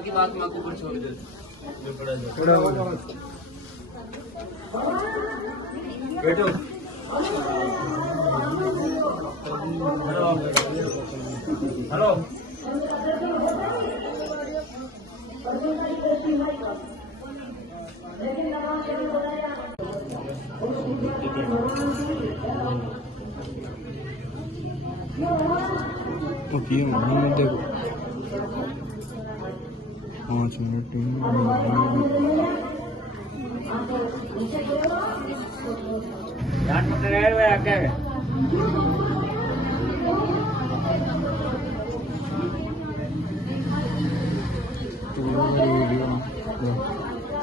की बात माँ को ऊपर छोड़ दे बैठो हेलो ओके देखो 5 मिनट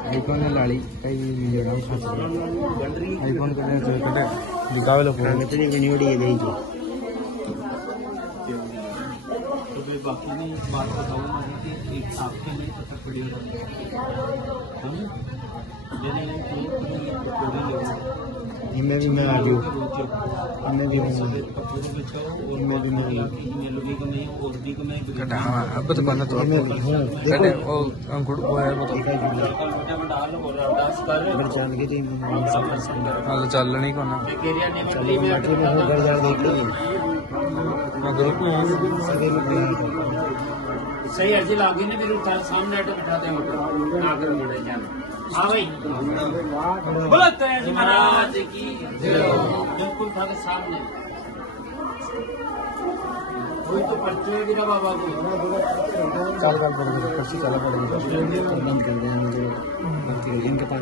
आईफोन लाड़ी कई आईफोन दिखावे फोन बाकी नहीं बात बताऊंगा कि एक आपके लिए पता पड़ेगा इनमें भी मैं आ गई इनमें भी अब तो बना तो अंकुर को है चल नहीं को ना सही अर्जी लागे ने फिर सामने ऑटो बिठाते हैं ना कर मोड़े जाना हाँ भाई बोलो जी महाराज की बिल्कुल था सामने कोई तो पर्ची है गिरा बाबा को चल पर्ची चला पड़ेगी बंद कर दें इनके पास